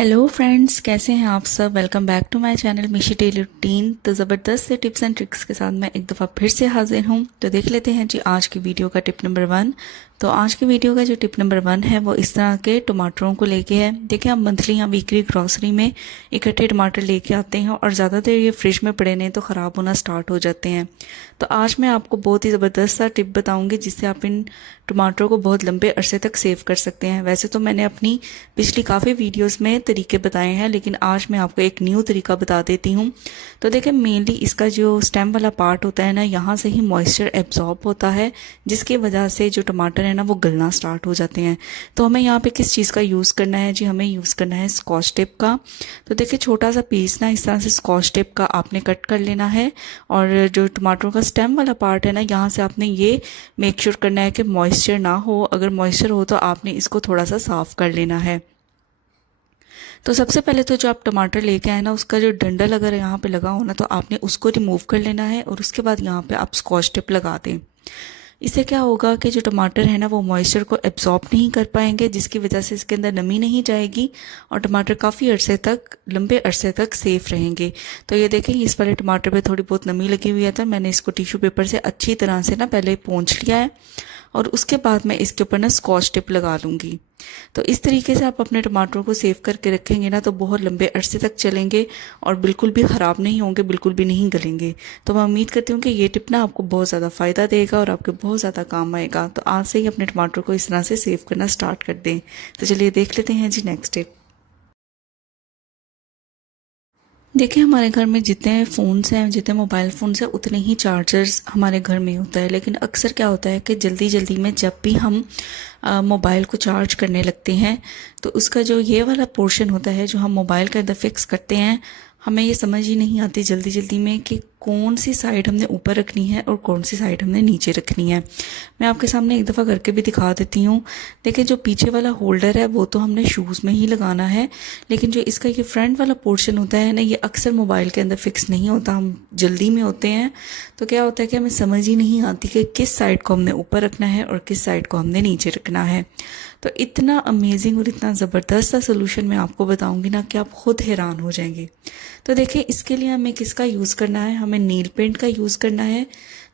Hello friends, कैसे हैं आप सब। Welcome back to my channel Mishi daily routine. तो ज़बरदस्त से टिप्स एंड ट्रिक्स के साथ मैं एक दफ़ा फिर से हाजिर हूं। तो देख लेते हैं जी आज की वीडियो का टिप नंबर 1। तो आज की वीडियो का जो टिप नंबर 1 है वो इस तरह के टमाटरों को लेके है। देखिए, हम मंथली या वीकली ग्रॉसरी में इकट्ठे टमाटर लेके आते हैं और ज़्यादा देर ये फ्रिज में पड़े नहीं तो ख़राब होना स्टार्ट हो जाते हैं। तो आज मैं आपको बहुत ही ज़बरदस्त सा टिप बताऊंगी जिससे आप इन टमाटरों को बहुत लंबे अरसे तक सेव कर सकते हैं। वैसे तो मैंने अपनी पिछली काफ़ी वीडियोस में तरीके बताए हैं, लेकिन आज मैं आपको एक न्यू तरीका बता देती हूँ। तो देखिए, मेनली इसका जो स्टेम वाला पार्ट होता है ना, यहाँ से ही मॉइस्चर एब्जॉर्ब होता है, जिसकी वजह से जो टमाटर है ना वो गलना स्टार्ट हो जाते हैं। तो हमें यहाँ पे किस चीज़ का यूज़ करना है जी, हमें यूज़ करना है स्कॉच टेप का। तो देखिए, छोटा सा पीस ना इस तरह से स्कॉच टेप का आपने कट कर लेना है और जो टमाटरों का स्टेम वाला पार्ट है ना, यहाँ से आपने ये मेक श्योर करना है कि मॉइस्चर ना हो। अगर मॉइस्चर हो तो आपने इसको थोड़ा सा साफ कर लेना है। तो सबसे पहले तो जो आप टमाटर लेके आए ना, उसका जो डंडल अगर यहाँ पे लगा हो ना तो आपने उसको रिमूव कर लेना है और उसके बाद यहाँ पे आप स्कॉच टेप लगा दें। इससे क्या होगा कि जो टमाटर है ना वो मॉइस्चर को एब्जॉर्ब नहीं कर पाएंगे, जिसकी वजह से इसके अंदर नमी नहीं जाएगी और टमाटर काफ़ी अरसे तक, लंबे अरसे तक सेफ रहेंगे। तो ये देखें, इस वाले टमाटर पे थोड़ी बहुत नमी लगी हुई है तो मैंने इसको टिश्यू पेपर से अच्छी तरह से ना पहले पोंछ लिया है और उसके बाद मैं इसके ऊपर ना स्कॉच टिप लगा लूँगी। तो इस तरीके से आप अपने टमाटरों को सेव करके रखेंगे ना तो बहुत लंबे अरसे तक चलेंगे और बिल्कुल भी ख़राब नहीं होंगे, बिल्कुल भी नहीं गलेंगे। तो मैं उम्मीद करती हूँ कि ये टिप ना आपको बहुत ज़्यादा फ़ायदा देगा और आपके बहुत ज़्यादा काम आएगा। तो आज से ही अपने टमाटर को इस तरह से सेव करना स्टार्ट कर दें। तो चलिए देख लेते हैं जी नेक्स्ट टिप। देखिए, हमारे घर में जितने फ़ोन्स हैं, जितने मोबाइल फ़ोन्स हैं, उतने ही चार्जर्स हमारे घर में होता है। लेकिन अक्सर क्या होता है कि जल्दी जल्दी में जब भी हम मोबाइल को चार्ज करने लगते हैं तो उसका जो ये वाला पोर्शन होता है जो हम मोबाइल के अंदर फिक्स करते हैं, हमें ये समझ ही नहीं आती जल्दी जल्दी में कि कौन सी साइड हमने ऊपर रखनी है और कौन सी साइड हमने नीचे रखनी है। मैं आपके सामने एक दफ़ा करके भी दिखा देती हूँ। देखिए, जो पीछे वाला होल्डर है वो तो हमने शूज़ में ही लगाना है, लेकिन जो इसका ये फ्रंट वाला पोर्शन होता है ना, ये अक्सर मोबाइल के अंदर फिक्स नहीं होता। हम जल्दी में होते हैं तो क्या होता है कि हमें समझ ही नहीं आती कि किस साइड को हमने ऊपर रखना है और किस साइड को हमने नीचे रखना है। तो इतना अमेजिंग और इतना ज़बरदस्त सा सोल्यूशन मैं आपको बताऊंगी ना कि आप खुद हैरान हो जाएंगे। तो देखिए, इसके लिए हमें किसका यूज़ करना है, हमें नेल पेंट का यूज़ करना है।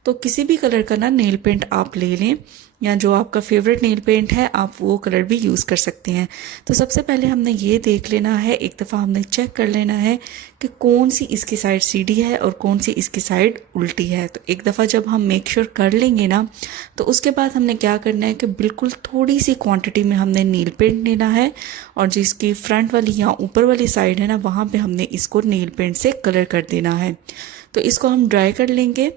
तो किसी भी कलर का ना नेल पेंट आप ले लें या जो आपका फेवरेट नेल पेंट है आप वो कलर भी यूज़ कर सकते हैं। तो सबसे पहले हमने ये देख लेना है, एक दफ़ा हमने चेक कर लेना है कि कौन सी इसकी साइड सीधी है और कौन सी इसकी साइड उल्टी है। तो एक दफ़ा जब हम मेक श्योर कर लेंगे ना तो उसके बाद हमने क्या करना है कि बिल्कुल थोड़ी सी क्वांटिटी में हमने नेल पेंट लेना है और जिसकी फ्रंट वाली या ऊपर वाली साइड है ना वहाँ पे हमने इसको नेल पेंट से कलर कर देना है। तो इसको हम ड्राई कर लेंगे।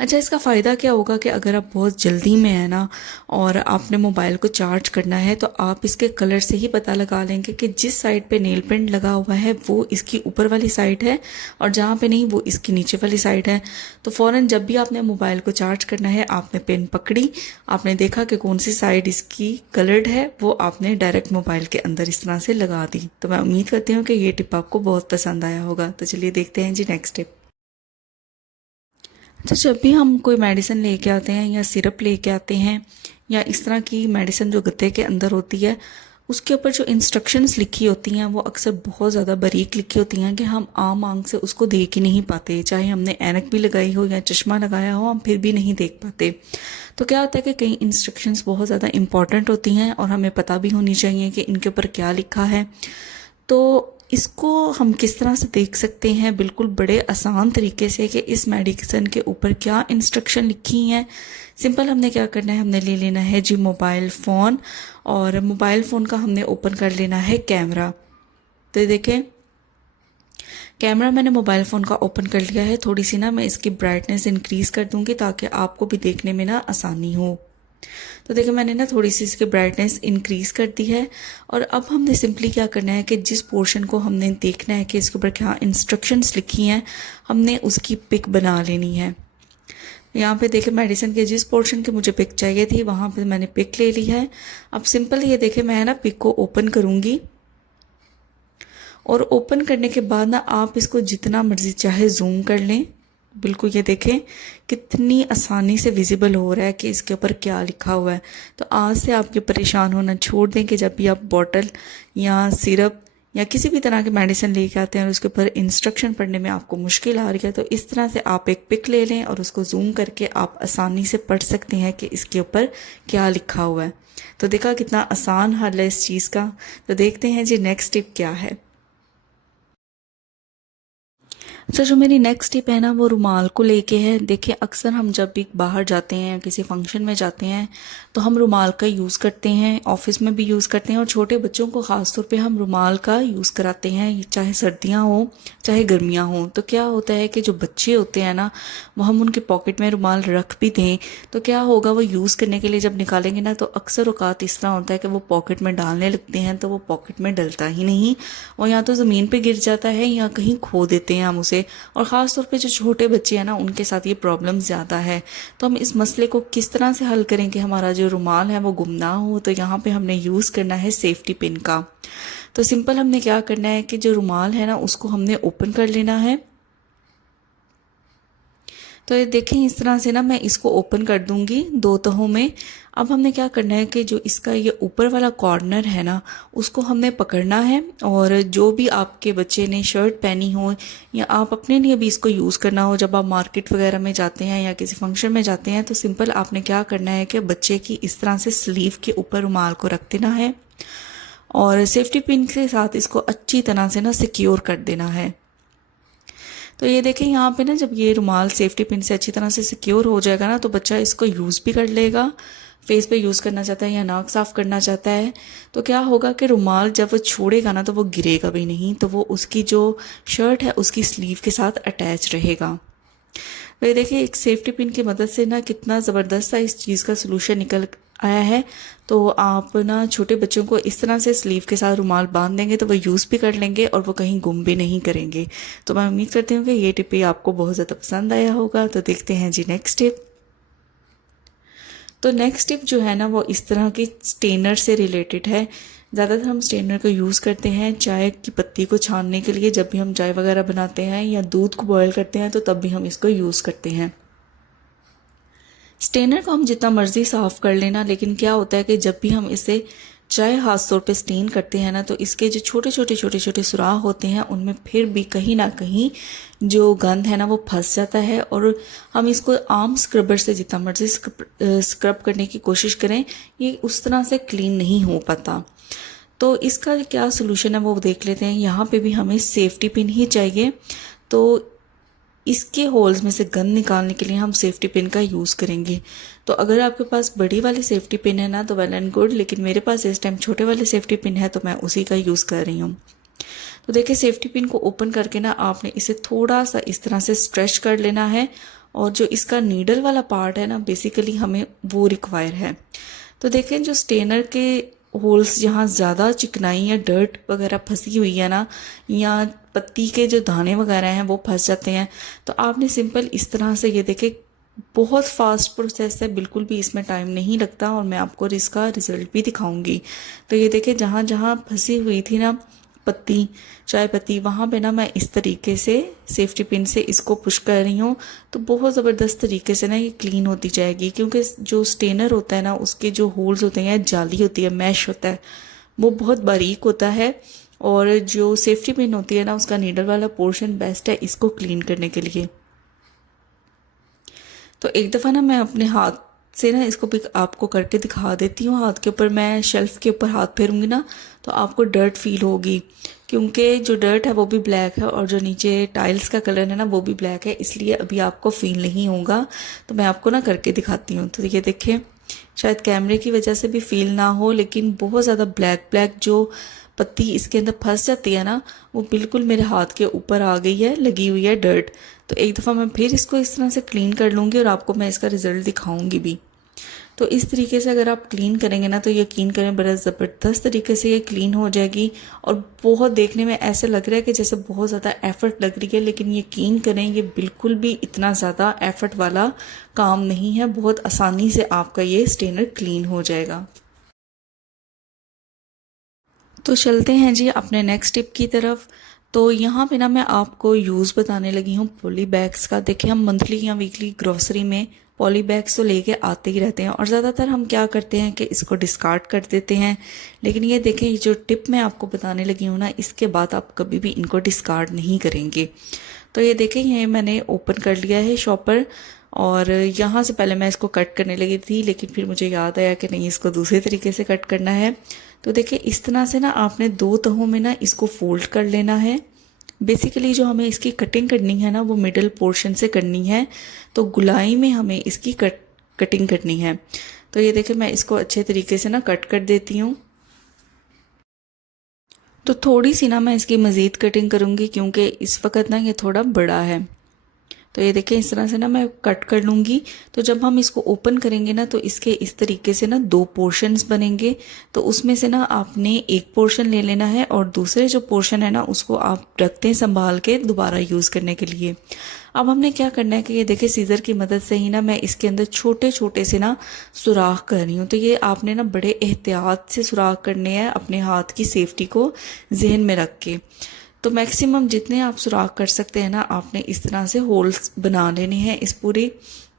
अच्छा, इसका फ़ायदा क्या होगा कि अगर आप बहुत जल्दी में है ना और आपने मोबाइल को चार्ज करना है तो आप इसके कलर से ही पता लगा लेंगे कि जिस साइड पे नेल पेंट लगा हुआ है वो इसकी ऊपर वाली साइड है और जहाँ पे नहीं वो इसकी नीचे वाली साइड है। तो फ़ौरन जब भी आपने मोबाइल को चार्ज करना है, आपने पेन पकड़ी, आपने देखा कि कौन सी साइड इसकी कलर्ड है, वो आपने डायरेक्ट मोबाइल के अंदर इस तरह से लगा दी। तो मैं उम्मीद करती हूँ कि ये टिप आपको बहुत पसंद आया होगा। तो चलिए देखते हैं जी नेक्स्ट टिप। अच्छा, जब भी हम कोई मेडिसिन लेके आते हैं या सिरप लेके आते हैं या इस तरह की मेडिसिन जो गत्ते के अंदर होती है, उसके ऊपर जो इंस्ट्रक्शंस लिखी होती हैं वो अक्सर बहुत ज़्यादा बारीक लिखी होती हैं कि हम आम आंख से उसको देख ही नहीं पाते। चाहे हमने ऐनक भी लगाई हो या चश्मा लगाया हो, हम फिर भी नहीं देख पाते। तो क्या होता है कि कई इंस्ट्रक्शंस बहुत ज़्यादा इंपॉर्टेंट होती हैं और हमें पता भी होनी चाहिए कि इनके ऊपर क्या लिखा है। तो इसको हम किस तरह से देख सकते हैं बिल्कुल बड़े आसान तरीके से कि इस मेडिसिन के ऊपर क्या इंस्ट्रक्शन लिखी हैं। सिंपल हमने क्या करना है, हमने ले लेना है जी मोबाइल फ़ोन और मोबाइल फ़ोन का हमने ओपन कर लेना है कैमरा। तो देखें, कैमरा मैंने मोबाइल फ़ोन का ओपन कर लिया है। थोड़ी सी ना मैं इसकी ब्राइटनेस इंक्रीज़ कर दूंगी ताकि आपको भी देखने में ना आसानी हो। तो देखिए, मैंने ना थोड़ी सी इसकी ब्राइटनेस इंक्रीज़ कर दी है और अब हमने सिंपली क्या करना है कि जिस पोर्शन को हमने देखना है कि इसके ऊपर क्या इंस्ट्रक्शंस लिखी हैं, हमने उसकी पिक बना लेनी है। यहाँ पे देखिए, मेडिसिन के जिस पोर्शन की मुझे पिक चाहिए थी वहाँ पे मैंने पिक ले ली है। अब सिंपल ये देखिए, मैं ना पिक को ओपन करूँगी और ओपन करने के बाद ना आप इसको जितना मर्जी चाहे जूम कर लें। बिल्कुल ये देखें कितनी आसानी से विजिबल हो रहा है कि इसके ऊपर क्या लिखा हुआ है। तो आज से आप ये परेशान होना छोड़ दें कि जब भी आप बॉटल या सिरप या किसी भी तरह की मेडिसिन लेके आते हैं और उसके ऊपर इंस्ट्रक्शन पढ़ने में आपको मुश्किल आ रही है, तो इस तरह से आप एक पिक ले लें और उसको जूम करके आप आसानी से पढ़ सकते हैं कि इसके ऊपर क्या लिखा हुआ है। तो देखा कितना आसान हल है इस चीज़ का। तो देखते हैं जी नेक्स्ट टिप क्या है। सर जो मेरी नेक्स्ट टिप है ना वो रुमाल को लेके है। देखिए अक्सर हम जब भी बाहर जाते हैं किसी फंक्शन में जाते हैं तो हम रुमाल का यूज़ करते हैं, ऑफिस में भी यूज़ करते हैं और छोटे बच्चों को ख़ास तौर पे हम रुमाल का यूज़ कराते हैं, चाहे सर्दियां हो चाहे गर्मियां हो। तो क्या होता है कि जो बच्चे होते हैं ना वो हम उनके पॉकेट में रुमाल रख भी दें तो क्या होगा, वो यूज़ करने के लिए जब निकालेंगे ना तो अक्सर औकात इस तरह होता है कि वो पॉकेट में डालने लगते हैं तो वो पॉकेट में डलता ही नहीं और या तो ज़मीन पे गिर जाता है या कहीं खो देते हैं हम उसे। और ख़ास तौर पे जो छोटे बच्चे हैं ना उनके साथ ये प्रॉब्लम ज़्यादा है। तो हम इस मसले को किस तरह से हल करें कि हमारा जो रुमाल है वो गुम ना हो। तो यहाँ पे हमने यूज़ करना है सेफ्टी पिन का। तो सिंपल हमने क्या करना है कि जो रुमाल है ना उसको हमने ओपन कर लेना है। तो ये देखें इस तरह से ना मैं इसको ओपन कर दूंगी दो तहों में। अब हमने क्या करना है कि जो इसका ये ऊपर वाला कॉर्नर है ना उसको हमने पकड़ना है और जो भी आपके बच्चे ने शर्ट पहनी हो या आप अपने लिए भी इसको यूज़ करना हो, जब आप मार्केट वगैरह में जाते हैं या किसी फंक्शन में जाते हैं तो सिंपल आपने क्या करना है कि बच्चे की इस तरह से स्लीव के ऊपर रुमाल को रख देना है और सेफ्टी पिन के साथ इसको अच्छी तरह से ना सिक्योर कर देना है। तो ये देखें यहाँ पे ना जब ये रुमाल सेफ्टी पिन से अच्छी तरह से सिक्योर हो जाएगा ना तो बच्चा इसको यूज़ भी कर लेगा, फेस पे यूज़ करना चाहता है या नाक साफ करना चाहता है तो क्या होगा कि रुमाल जब वो छोड़ेगा ना तो वो गिरेगा भी नहीं, तो वो उसकी जो शर्ट है उसकी स्लीव के साथ अटैच रहेगा। तो ये देखिए एक सेफ्टी पिन की मदद से ना कितना ज़बरदस्त सा इस चीज़ का सलूशन निकल आया है। तो आप ना छोटे बच्चों को इस तरह से स्लीव के साथ रुमाल बांध देंगे तो वो यूज़ भी कर लेंगे और वो कहीं गुम भी नहीं करेंगे। तो मैं उम्मीद करती हूँ कि ये टिप भी आपको बहुत ज़्यादा पसंद आया होगा। तो देखते हैं जी नेक्स्ट टिप। तो नेक्स्ट टिप जो है ना वो इस तरह की स्टेनर से रिलेटेड है। ज़्यादातर हम स्टेनर का यूज़ करते हैं चाय की पत्ती को छानने के लिए, जब भी हम चाय वगैरह बनाते हैं या दूध को बॉयल करते हैं तो तब भी हम इसको यूज़ करते हैं। स्टेनर को हम जितना मर्जी साफ कर लेना, लेकिन क्या होता है कि जब भी हम इसे चाय खास तौर पे स्टेन करते हैं ना तो इसके जो छोटे छोटे सुराख होते हैं उनमें फिर भी कहीं ना कहीं जो गंद है ना वो फंस जाता है और हम इसको आम स्क्रबर से जितना मर्जी स्क्रब करने की कोशिश करें ये उस तरह से क्लीन नहीं हो पाता। तो इसका क्या सोल्यूशन है वो देख लेते हैं। यहाँ पे भी हमें सेफ्टी पिन ही चाहिए। तो इसके होल्स में से गंद निकालने के लिए हम सेफ्टी पिन का यूज़ करेंगे। तो अगर आपके पास बड़ी वाली सेफ्टी पिन है ना तो वेल एंड गुड, लेकिन मेरे पास इस टाइम छोटे वाले सेफ्टी पिन है तो मैं उसी का यूज़ कर रही हूँ। तो देखिए सेफ्टी पिन को ओपन करके ना आपने इसे थोड़ा सा इस तरह से स्ट्रेच कर लेना है और जो इसका नीडल वाला पार्ट है ना बेसिकली हमें वो रिक्वायर है। तो देखें जो स्टेनर के होल्स जहाँ ज़्यादा चिकनाई या डर्ट वगैरह फंसी हुई है ना या पत्ती के जो दाने वगैरह हैं वो फंस जाते हैं, तो आपने सिंपल इस तरह से ये देखें बहुत फास्ट प्रोसेस है, बिल्कुल भी इसमें टाइम नहीं लगता और मैं आपको इसका रिजल्ट भी दिखाऊंगी। तो ये देखें जहाँ जहाँ फंसी हुई थी ना पत्ती चाय पत्ती वहाँ पे ना मैं इस तरीके से सेफ्टी पिन से इसको पुश कर रही हूँ तो बहुत ज़बरदस्त तरीके से ना ये क्लीन होती जाएगी। क्योंकि जो स्टेनर होता है ना उसके जो होल्स होते हैं जाली होती है, मैश होता है, वो बहुत बारीक होता है और जो सेफ्टी पिन होती है ना उसका नीडल वाला पोर्शन बेस्ट है इसको क्लीन करने के लिए। तो एक दफ़ा ना मैं अपने हाथ से ना इसको भी आपको करके दिखा देती हूँ। हाथ के ऊपर मैं शेल्फ के ऊपर हाथ फेरूंगी ना तो आपको डर्ट फील होगी, क्योंकि जो डर्ट है वो भी ब्लैक है और जो नीचे टाइल्स का कलर है ना वो भी ब्लैक है, इसलिए अभी आपको फील नहीं होगा। तो मैं आपको ना करके दिखाती हूँ। तो ये देखें शायद कैमरे की वजह से भी फील ना हो, लेकिन बहुत ज़्यादा ब्लैक ब्लैक जो पत्ती इसके अंदर फंस जाती है ना वो बिल्कुल मेरे हाथ के ऊपर आ गई है, लगी हुई है डर्ट। तो एक दफ़ा मैं फिर इसको इस तरह से क्लीन कर लूँगी और आपको मैं इसका रिज़ल्ट दिखाऊंगी भी। तो इस तरीके से अगर आप क्लीन करेंगे ना तो यकीन करें बड़ा ज़बरदस्त तरीके से ये क्लीन हो जाएगी और बहुत देखने में ऐसे लग रहा है कि जैसे बहुत ज़्यादा एफ़र्ट लग रही है, लेकिन यकीन करें ये बिल्कुल भी इतना ज़्यादा एफ़र्ट वाला काम नहीं है। बहुत आसानी से आपका ये स्टेनर क्लीन हो जाएगा। तो चलते हैं जी अपने नेक्स्ट टिप की तरफ। तो यहाँ पे ना मैं आपको यूज़ बताने लगी हूँ पॉली बैग्स का। देखिए हम मंथली या वीकली ग्रोसरी में पॉली बैग्स तो लेके आते ही रहते हैं और ज़्यादातर हम क्या करते हैं कि इसको डिस्कार्ड कर देते हैं। लेकिन ये देखें, ये जो टिप मैं आपको बताने लगी हूँ ना, इसके बाद आप कभी भी इनको डिस्कार्ड नहीं करेंगे। तो ये देखें, ये मैंने ओपन कर लिया है शॉपर और यहाँ से पहले मैं इसको कट करने लगी थी, लेकिन फिर मुझे याद आया कि नहीं, इसको दूसरे तरीके से कट करना है। तो देखिए इस तरह से ना आपने 2 तहों में ना इसको फोल्ड कर लेना है। बेसिकली जो हमें इसकी कटिंग करनी है ना, वो मिडल पोर्शन से करनी है, तो गुलाई में हमें इसकी कटिंग करनी है। तो ये देखिए मैं इसको अच्छे तरीके से ना कट कर देती हूँ। तो थोड़ी सी ना मैं इसकी मज़ीद कटिंग करूँगी क्योंकि इस वक्त ना ये थोड़ा बड़ा है। तो ये देखिए इस तरह से ना मैं कट कर लूँगी। तो जब हम इसको ओपन करेंगे ना, तो इसके इस तरीके से ना 2 पोर्शंस बनेंगे। तो उसमें से ना आपने एक पोर्शन ले लेना है और दूसरे जो पोर्शन है ना, उसको आप रखते हैं संभाल के दोबारा यूज़ करने के लिए। अब हमने क्या करना है कि ये देखिए सीज़र की मदद से ही ना मैं इसके अंदर छोटे छोटे से ना सुराख कर रही हूँ। तो ये आपने ना बड़े एहतियात से सुराख करने हैं, अपने हाथ की सेफ्टी को जहन में रख के। तो मैक्सिमम जितने आप सुराख कर सकते हैं ना, आपने इस तरह से होल्स बना लेने हैं इस पूरी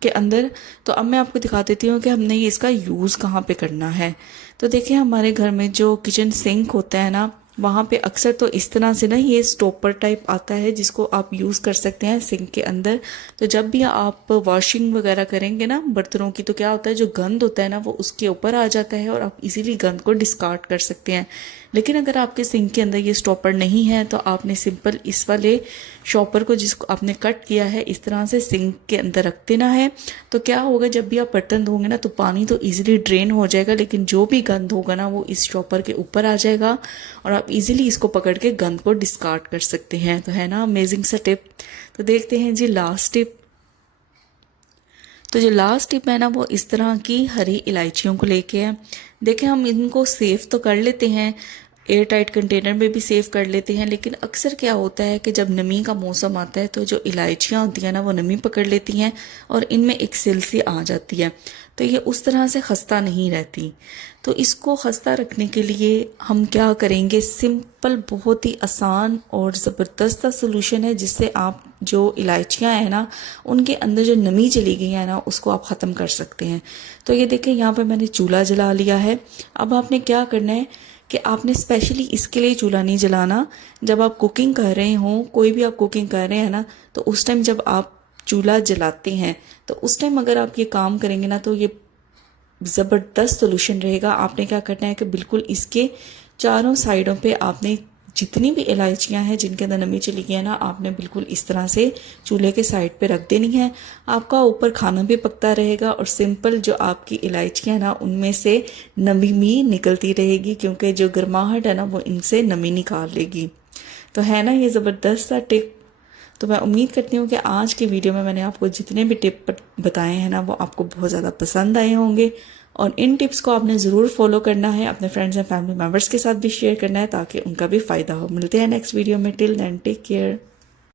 के अंदर। तो अब मैं आपको दिखा देती हूँ कि हमने ये इसका यूज़ कहाँ पे करना है। तो देखिए हमारे घर में जो किचन सिंक होता है ना, वहाँ पे अक्सर तो इस तरह से ना ये स्टॉपर टाइप आता है जिसको आप यूज़ कर सकते हैं सिंक के अंदर। तो जब भी आप वॉशिंग वगैरह करेंगे ना बर्तनों की, तो क्या होता है, जो गंद होता है ना वो उसके ऊपर आ जाता है और आप इजीली गंद को डिस्कार्ड कर सकते हैं। लेकिन अगर आपके सिंक के अंदर ये स्टॉपर नहीं है, तो आपने सिंपल इस वाले शॉपर को जिसको आपने कट किया है इस तरह से सिंक के अंदर रख देना है। तो क्या होगा, जब भी आप बर्तन धोंगे ना, तो पानी तो इजीली ड्रेन हो जाएगा, लेकिन जो भी गंद होगा ना वो इस शॉपर के ऊपर आ जाएगा और आप इजीली इसको पकड़ के गंद को डिस्कार्ड कर सकते हैं। तो है ना अमेजिंग सा टिप। तो देखते हैं जी लास्ट टिप। तो जो लास्ट टिप है ना, वो इस तरह की हरी इलायचियों को लेके है। देखें हम इनको सेव तो कर लेते हैं, एयर टाइट कंटेनर में भी सेव कर लेते हैं, लेकिन अक्सर क्या होता है कि जब नमी का मौसम आता है तो जो इलायचियाँ होती हैं ना, वो नमी पकड़ लेती हैं और इनमें एक सिल सी आ जाती है। तो ये उस तरह से खस्ता नहीं रहती। तो इसको खस्ता रखने के लिए हम क्या करेंगे, सिंपल बहुत ही आसान और ज़बरदस्त सा सोल्यूशन है, जिससे आप जो इलायचियाँ हैं ना, उनके अंदर जो नमी चली गई है ना, उसको आप ख़त्म कर सकते हैं। तो ये देखें यहाँ पे मैंने चूल्हा जला लिया है। अब आपने क्या करना है कि आपने स्पेशली इसके लिए चूल्हा नहीं जलाना। जब आप कुकिंग कर रहे हो, कोई भी आप कुकिंग कर रहे हैं ना, तो उस टाइम जब आप चूल्हा जलाते हैं, तो उस टाइम अगर आप ये काम करेंगे ना, तो ये ज़बरदस्त सोल्यूशन रहेगा। आपने क्या करना है कि बिल्कुल इसके चारों साइडों पे आपने जितनी भी इलायचियां हैं जिनके अंदर नमी चली गई है ना, आपने बिल्कुल इस तरह से चूल्हे के साइड पे रख देनी है। आपका ऊपर खाना भी पकता रहेगा और सिंपल जो आपकी इलायचियां ना, उनमें से नमी निकलती रहेगी, क्योंकि जो गर्माहट है ना वो इनसे नमी निकाल लेगी। तो है ना ये ज़बरदस्त सा टिप। तो मैं उम्मीद करती हूँ कि आज की वीडियो में मैंने आपको जितने भी टिप बताए हैं ना, वो आपको बहुत ज़्यादा पसंद आए होंगे और इन टिप्स को आपने ज़रूर फॉलो करना है, अपने फ्रेंड्स एंड फैमिली मेम्बर्स के साथ भी शेयर करना है ताकि उनका भी फ़ायदा हो। मिलते हैं नेक्स्ट वीडियो में। Till then take care.